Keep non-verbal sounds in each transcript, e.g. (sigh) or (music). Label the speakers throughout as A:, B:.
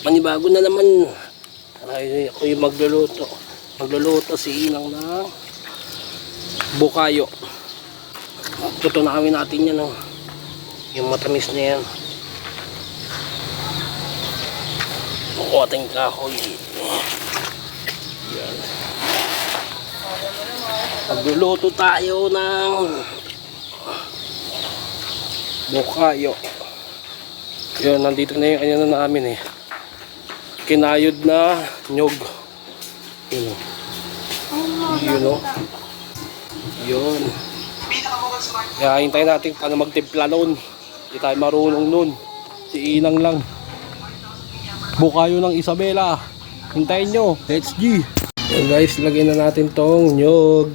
A: panibago na naman. Ay, ako yung magluluto. Magluluto si Inang ng bukayo. Tutunawin natin yan. Oh. Yung matamis na yan. Ang ating kahoy. Yan. Magluluto tayo ng bukayo. Yun, nandito na yung ano namin eh. Kinayod na nyog. Yun o. Yun o. Yun. Kaya hintayin natin paano magtimpla nun. Hindi tayo marunong nun. Si Inang lang. Bukayo ng Isabela. Hintayin nyo. Let's G. Yan guys, lagyan na natin tong nyog.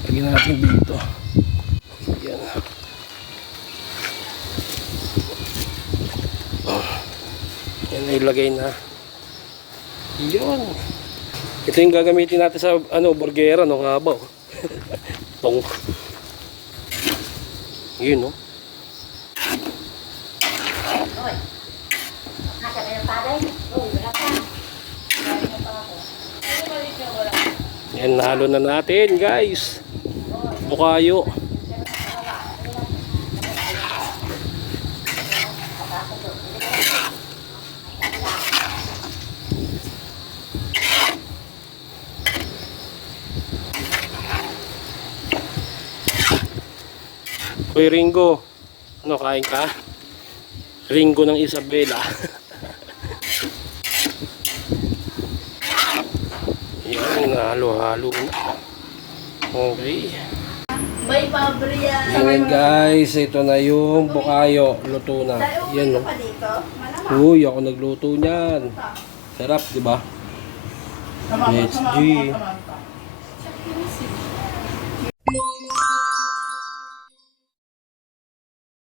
A: Lagyan natin dito. Yan. Yan ilagay na. Yun. Ito yung gagamitin natin sa ano, burgera, no? Ba? oh. (laughs) Tong. Yun, no? Yan, nalo na natin, guys. Bukayo. Uy, Ringo. Ano, kain ka? Ringo ng Isabela. (laughs) Yan, halo-halo na. Okay.
B: May pabriya.
A: Ngayon guys, ito na yung bukayo. Luto na. Yan, no?
B: pa dito. Malamang.
A: Uy, ako nagluto niyan. Sarap, di ba? Let's G.